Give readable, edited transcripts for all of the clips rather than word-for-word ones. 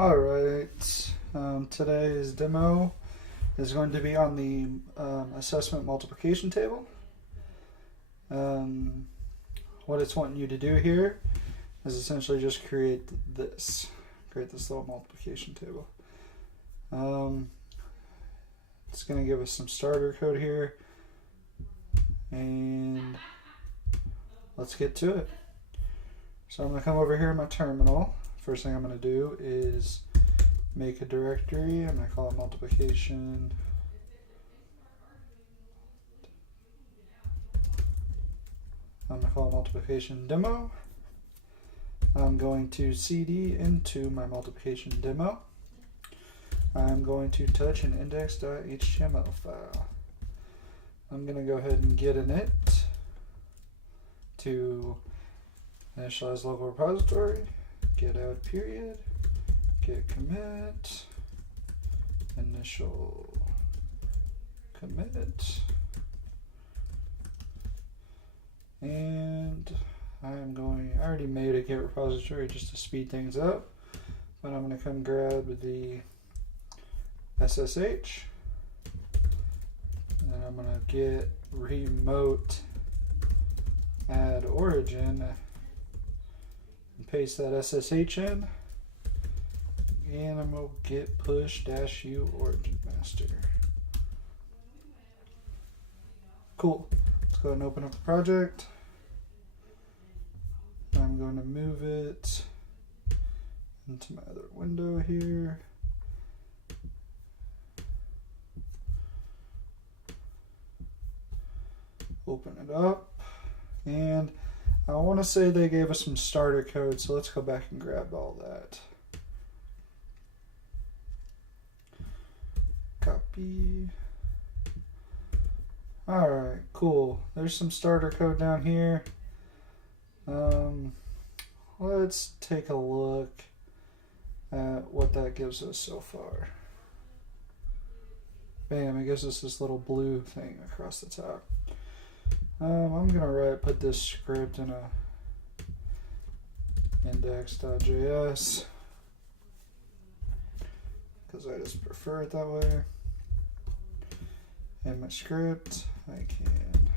Alright, today's demo is going to be on the assessment multiplication table. What it's wanting you to do here is essentially just create this little multiplication table. It's going to give us some starter code here, and let's get to it. So I'm going to come over here in my terminal. First thing I'm going to do is make a directory. I'm going to call it multiplication. I'm going to call it multiplication demo. I'm going to cd into my multiplication demo. I'm going to touch an index.html file. I'm going to go ahead and get init to initialize local repository. Get out period, get commit, initial commit, and I already made a get repository just to speed things up, but I'm going to come grab the SSH, and I'm going to get remote add origin, paste that SSH in, and I'm going to get push-u origin master. Cool. Let's go ahead and open up the project. I'm going to move it into my other window here. Open it up, and I want to say they gave us some starter code, so let's go back and grab all that. Copy. Alright, cool. There's some starter code down here. Let's take a look at what that gives us so far. Bam, it gives us this little blue thing across the top. I'm gonna put this script in a index.js because I just prefer it that way. In my script, I can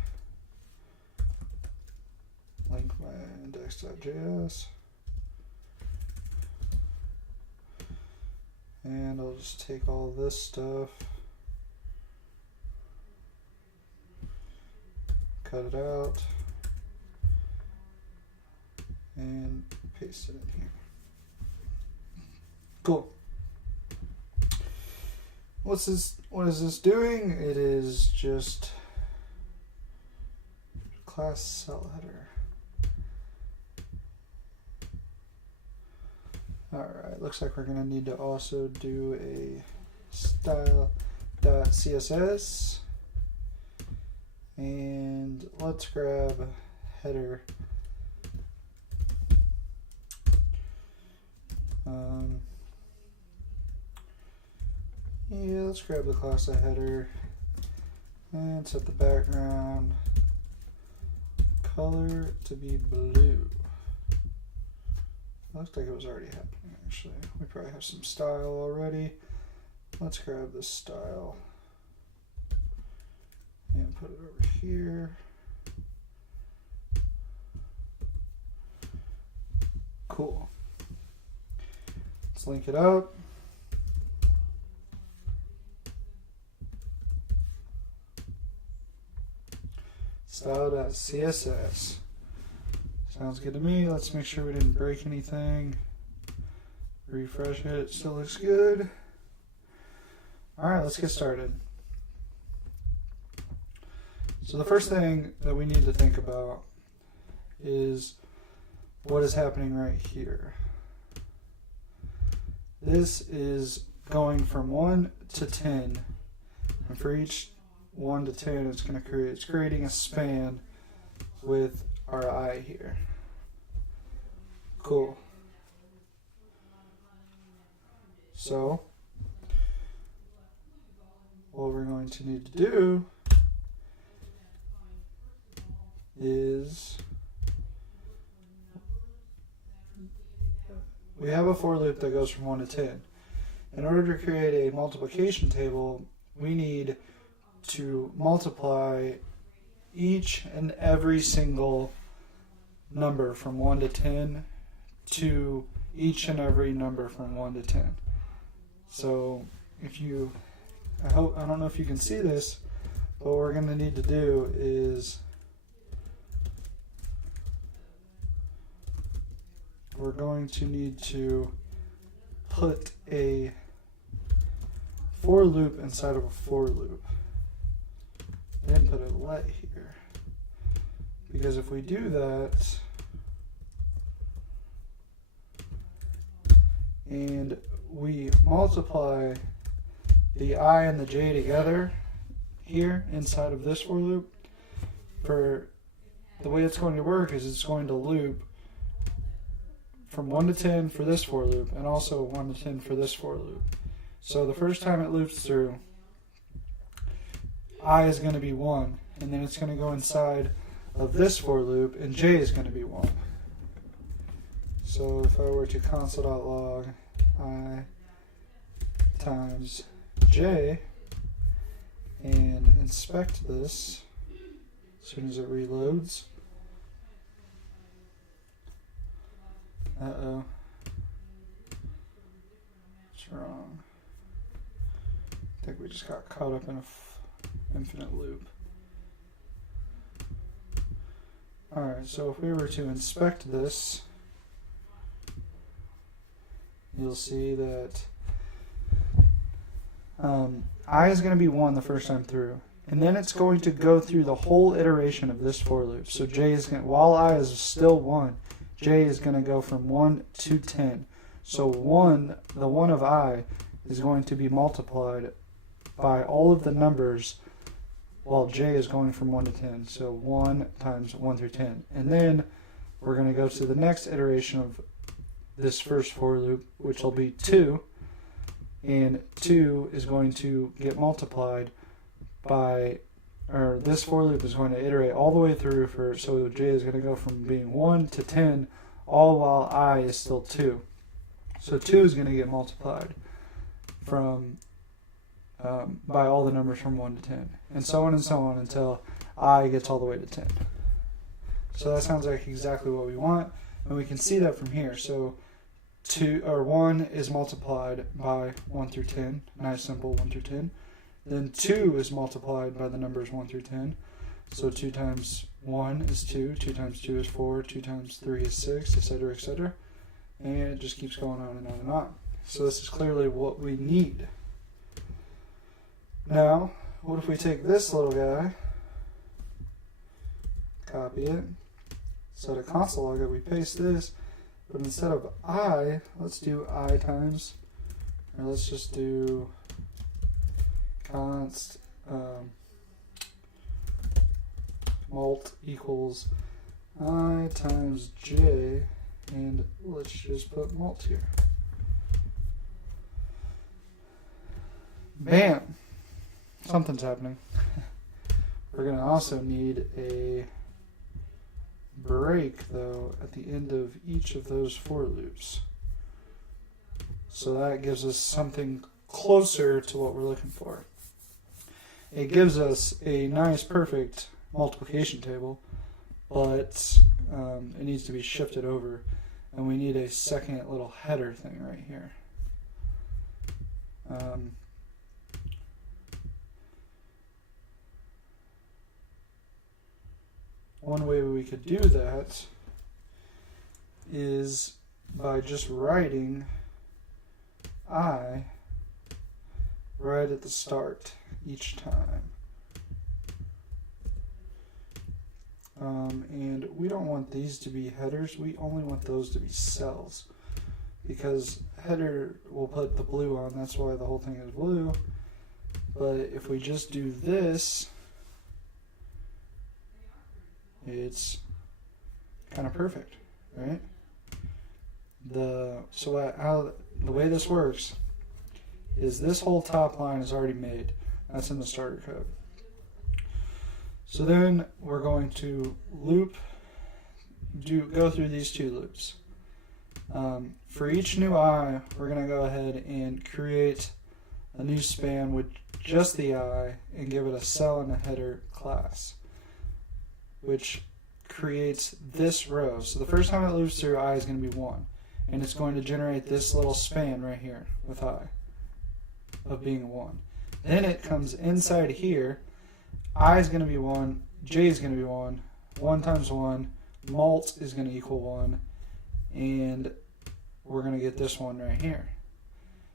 link my index.js, and I'll just take all this stuff, cut it out, and paste it in here. Cool. What is this doing? It is just class cell header. Alright, looks like we're going to need to also do a style.css. And let's grab header. Yeah, let's grab the class of header and set the background color to be blue. Looks like it was already happening actually. We probably have some style already. Let's grab this style and put it over here. Cool. Let's link it up. Style.css. Sounds good to me. Let's make sure we didn't break anything. Refresh it. It still looks good. Alright, let's get started. So the first thing that we need to think about is what is happening right here. This is going from 1 to 10, and for each 1 to 10 it's creating a span with our I here. Cool. So what we're going to need to do is we have a for loop that goes from 1 to 10. In order to create a multiplication table, we need to multiply each and every single number from 1 to 10 to each and every number from 1 to 10. So if you, I don't know if you can see this, but what we're going to need to do is we're going to need to put a for loop inside of a for loop. I didn't put a let here, because if we do that and we multiply the I and the j together here inside of this for loop, for the way it's going to work is it's going to loop from 1 to 10 for this for loop and also 1 to 10 for this for loop. So the first time it loops through, I is going to be 1, and then it's going to go inside of this for loop and j is going to be 1. So if I were to console.log I times j and inspect this as soon as it reloads. Uh-oh. What's wrong? I think we just got caught up in a infinite loop. Alright, so if we were to inspect this, you'll see that I is going to be 1 the first time through, and then it's going to go through the whole iteration of this for loop. So j is going to, while I is still 1, j is going to go from 1 to 10. So the 1 of I is going to be multiplied by all of the numbers while j is going from 1 to 10. So 1 times 1 through 10. And then we're going to go to the next iteration of this first for loop, which will be 2. And 2 is going to get multiplied by, or this for loop is going to iterate all the way through so j is going to go from being 1 to 10, all while I is still 2. So 2 is going to get multiplied from by all the numbers from 1 to 10, and so on until I gets all the way to 10. So that sounds like exactly what we want, and we can see that from here. So 1 is multiplied by 1 through 10, nice simple 1 through 10. Then 2 is multiplied by the numbers 1 through 10. So 2 times 1 is 2, 2 times 2 is 4, 2 times 3 is 6, etc., etc. And it just keeps going on and on and on. So this is clearly what we need. Now, what if we take this little guy, copy it, so to console log it, we paste this, but instead of I, let's do I times, or let's just do const mult equals I times j, and let's just put mult here. Bam! Something's happening. We're going to also need a break, though, at the end of each of those for loops. So that gives us something closer to what we're looking for. It gives us a nice, perfect multiplication table, but it needs to be shifted over, and we need a second little header thing right here. One way we could do that is by just writing I right at the start each time. And we don't want these to be headers, we only want those to be cells, because header will put the blue on, that's why the whole thing is blue. But if we just do this, it's kind of perfect, right? The way this works is this whole top line is already made. That's in the starter code. So then we're going to go through these two loops. For each new I, we're going to go ahead and create a new span with just the I and give it a cell and a header class, which creates this row. So the first time it loops through, I is going to be 1, and it's going to generate this little span right here with I of being 1. Then it comes inside here, I is going to be 1, J is going to be 1, 1 times 1, mult is going to equal 1, and we're going to get this one right here.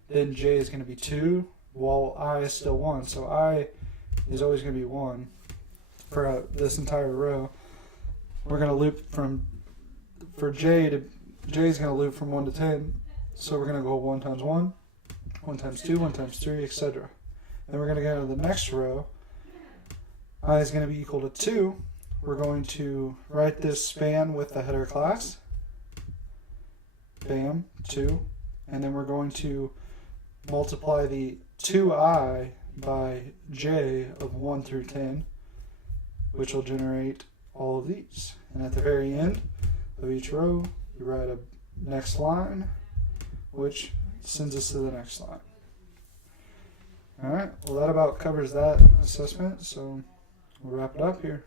Then J is going to be 2, while I is still 1. So I is always going to be 1 for this entire row. We're going to loop for J is going to loop from 1 to 10. So we're going to go 1 times 1, 1 times 2, 1 times 3, etc. Then we're going to go to the next row. I is going to be equal to 2. We're going to write this span with the header class. Bam, 2. And then we're going to multiply the 2i by j of 1 through 10, which will generate all of these. And at the very end of each row, we write a next line, which sends us to the next line. Alright, well that about covers that assessment, so we'll wrap it up here.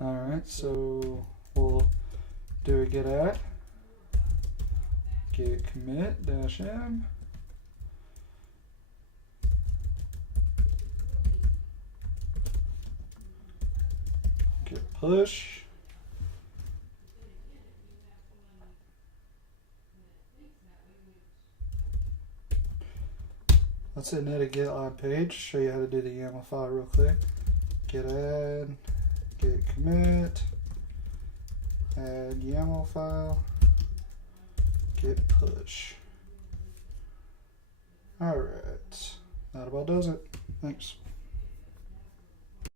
Alright, so we'll do a git add, git commit -m, git push, let's edit a GitLab page, show you how to do the YAML file real quick. Git add, git commit, add YAML file, git push. Alright, that about does it. Thanks.